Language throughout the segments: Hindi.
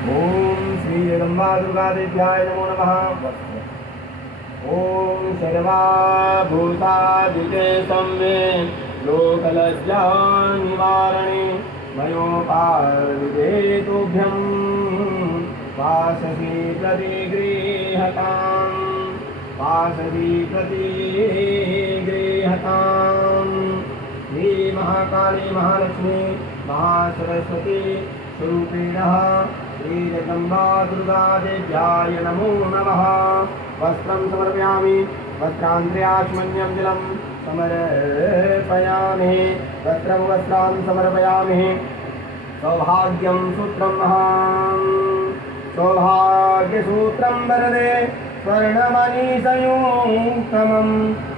ओम श्री जगदम्बा दुर्गा देव्याय नमो नमः। ओम सर्वाभूतादिते सम्मे लोकलज्जा निवारणे मयोपार्विते तुभ्यं वाससी प्रतिगृहतां श्री महाकाली महालक्ष्मी महासरस्वती स्वरूपिणः श्री जगदम्बा दुर्गा देव्याय नमो नमः। वस्त्रं समर्पयामि, वस्त्रान्त्र्याचमन्यं जलं समर्पयामि, वस्त्रान् समर्पयामि। सौभाग्यं सूत्रं महां सौभाग्यसूत्रं वरदे स्वर्णमणिसंयुक्तमं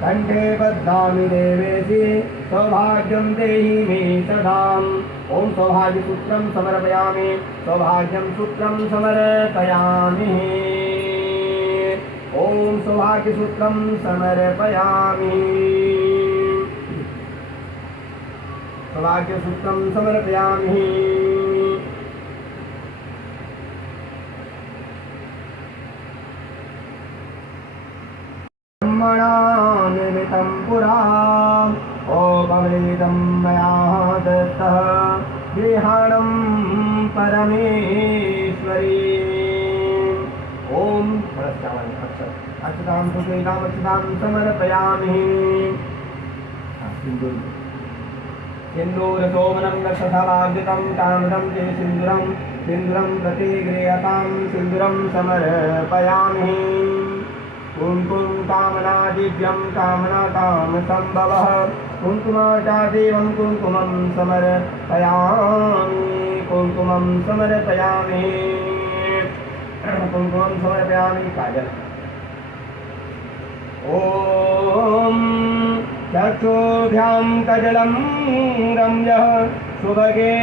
कण्ठे बध्नामि देवेशि सौभाग्यं देहि मे सदाम्। ओम सौभाग्यसूत्रं समर्पयामि, सौभाग्यं सूत्रं समर्पयामि। ओम सौभाग्यसूत्रं समर्पयामि, सौभाग्यसूत्रं समर्पयामि। ब्रह्मणानिमितं पुरा ओपवेदं मया दत्तः गृहाणं परमेश्वरी। ओम अक्षतां सुखेदाम् अक्षतां समर्पयामि। सिन्दूरशोभनं रक्षसामार्जितं ताम्रं च सिन्दूरं सिन्दूरं प्रतिगृह्यतां सिन्दूरं समर्पयामि। कुङ्कुम कामना दिव्यं कामनाकाम संभवः कुङ्कुमाचादेवं कुङ्कुमं समर्पयामि, कुङ्कुमं समर्पयामि, कुङ्कुमं समर्पयामि। काजल ओम चक्षुभ्यां कजलं रम्यः सुभगे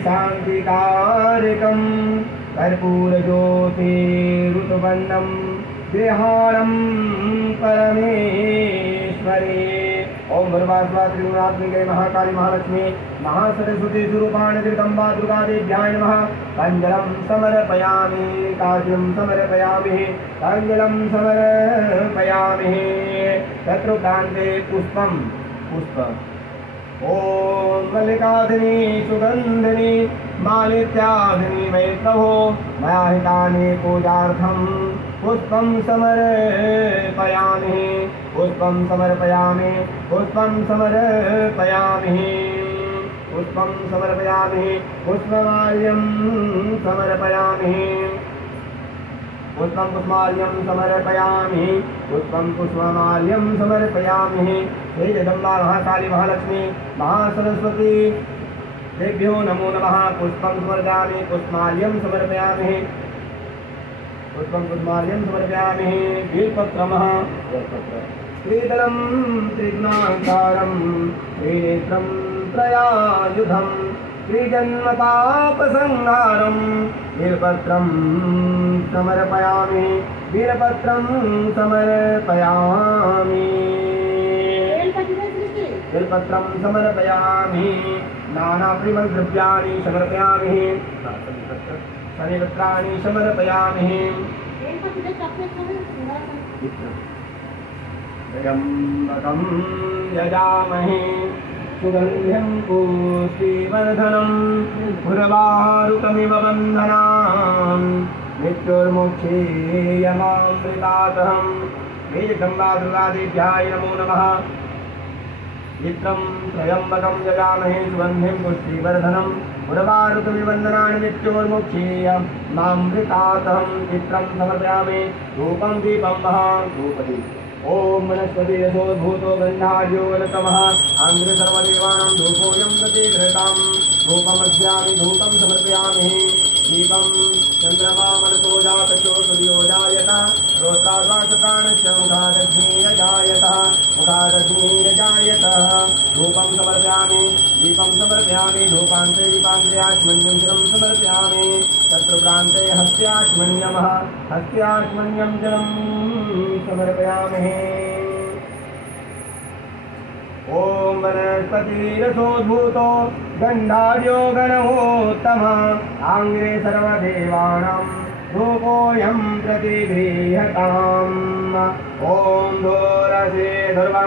शान्तिकारकं कर्पूरज्योतिरुतवर्णं गृहाणं परमेश्वरी। ओम भर्वास्वा त्रिगुणात्मिके महाकाली महालक्ष्मी महासरस्वती स्वरूपाणि जगदम्बा दुर्गा देव्याय नमः। कञ्जलं समर्पयामि, काजलं समर्पयामि, कञ्जलं समर्पयामि। शत्रुप्रान्ते पुष्पं पुष्पम्। ओम मल्लिकाधिनी सुगंधिनी मालित्याधिनी मैत्रहो मया हितानि पूजार्थं पुष्पं समर्पयामि, पुष्पं समर्पयामि, पुष्पं समर्पयामि, पुष्पं समर्पयामि। पुष्पमाल्यं समर्पयामि, पुष्पं पुष्पमाल्यं समर्पयामि, पुष्पं पुष्पमाल्यं समर्पयामि। हे जगदम्बा महाकाली महालक्ष्मी महासरस्वती देभ्यो नमो नमः। पुष्पं समर्पयामि, पुष्पमाल्यं समर्पयामि, पुष्पं पुष्पमाल्यं समर्पयामि। बिल्वपत्रमः त्रिदलं त्रिगुणाकारं त्रिनेत्रं त्रयायुधं त्रिजन्मपापसंहारं बिल्वपत्रं समर्पयामि, बिल्वपत्रं समर्पयामि, बिल्वपत्रं समर्पयामि। नानापरिमलद्रव्याणि समर्पयामि, शनिपत्राणि समर्पयामि। त्र्यम्बकं यजामहे सुगन्धिं पुष्टिवर्धनं उर्वारुकमिव बन्धनान् मृत्युर्मुक्षीयमामृतातहं। हे जगदम्बा दुर्गा देव्याय नमो नमः। चित्रं त्र्यम्बकं यजामहे सुगन्धिं पुष्टिवर्धनम् उर्वारुकमिव बन्धनान् मृत्योर्मुक्षीयमामृतातहं। चित्रं समर्पयामि, धूपं दीपं महाधूपदीपम्। ओम वनस्पति यशोद्भूतो गन्धाढ्यो वनतमः आंध्र सर्वदेवानां धूपोऽयं प्रतिगृहीतां। धूपमस्यामि, धूपं समर्पयामि। दीपं चन्द्रमा मनसो जातश्चो सूर्यो जायत रोत्राद्वासप्राणश्च मुखादग्निरजायतः, मुखादग्निरजायतः। धूपं समर्पयामि, दीपं समर्पयामि। धूपान्ते दीपान्ते आचमन्यं जलं समर्पयामि। शत्रुप्रान्ते हस्त्याचमन्यमः हस्त्याचमन्यं जलं समर्पयामि। ॐ वनस्पतिरसोद्भूतो गन्धाढ्यो गणोत्तमः आङ्ग्रे सर्वदेवानां धूपोऽयं प्रतिगृह्यताम् ॐ धूरसे धुर्वा